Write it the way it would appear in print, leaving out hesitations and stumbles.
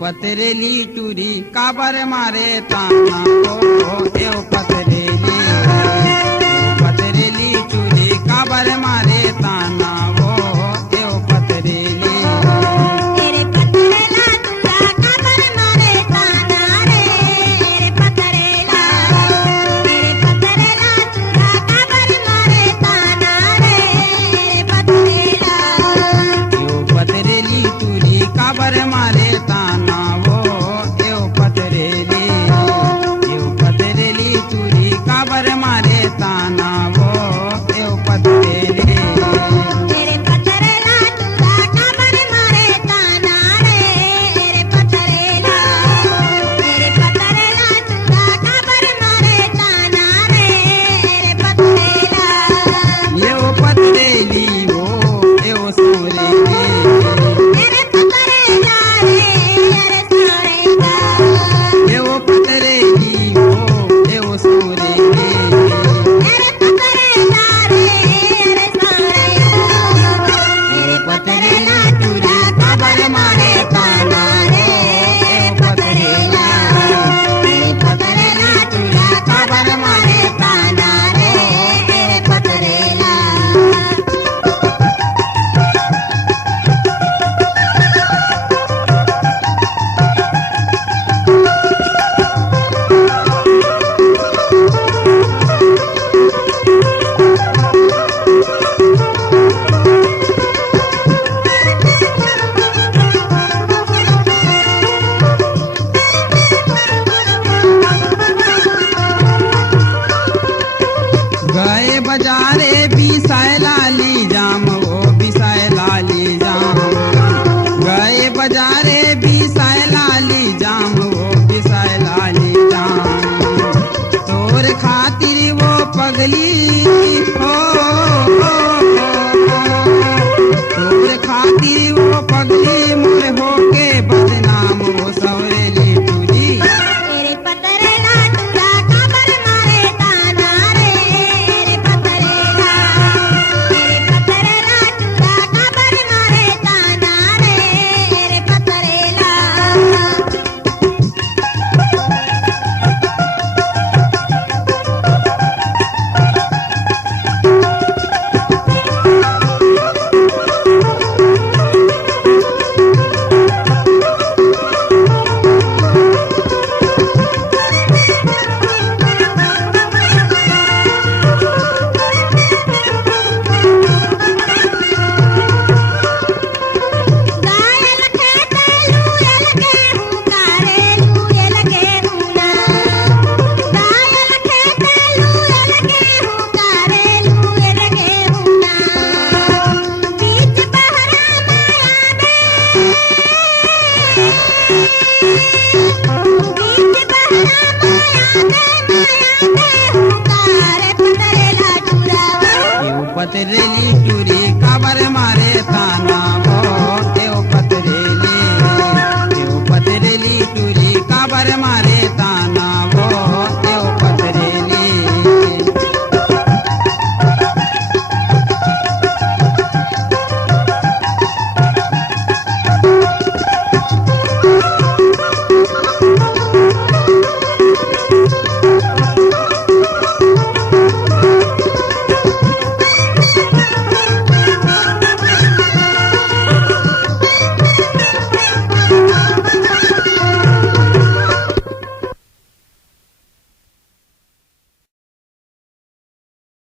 पतरेली चूरी काबर मारे ताना एव पतरेली चूरी काबर मारे ताना वो एव पतरेली तेरे पतरेला तुझा काबर मारे ताना रे पतरेला तेरे पतरेला तुझा काबर मारे ताना रे पतरेला एव पतरेली चूरी काबर मारे ताना वो एव पतरेली चूरी काबर मारे ताना वो एव पतरेली तेरे पतरेला तुझा काबर मारे ताना रे पतरेला तेरे पतरेला तुझा काबर मारे ताना रे पतरेला एव पतरेली वो एव सोरेली तेरे पतरेला रे सोरेगा एव पतरेली वो एव सोरेली तेरे पतरेला रे सोरेगा तेरे पतरेला तुझा काबर मारे ताना रे पतरेला तेरे पतरेला तुझा काबर मारे ताना रे पतरेला गए बाजारे बिसाए लाली जाम वो बिसाए लाली जाम गए बाजारे बिसाए लाली जाम वो बिसाए लाली जाम तोर खातिर वो पगली हो तोर खातिर वो पगली मोर होके बदनाम वो सवरेली तुझी तेरे पतरेला तुझा काबर मारे ताना रे पतरेला तेरे पतरेला तुझा काबर मारे ताना रे पतरेला गायल खेते लूयल गेहूं कारे लूयल गेहूं ना गायल खेते लूयल गेहूं कारे लूयल गेहूं ना बीच बहरा माया दे बीच बहरा माया दे गेहूं कारे पतरेला चुरावा एव पतरेली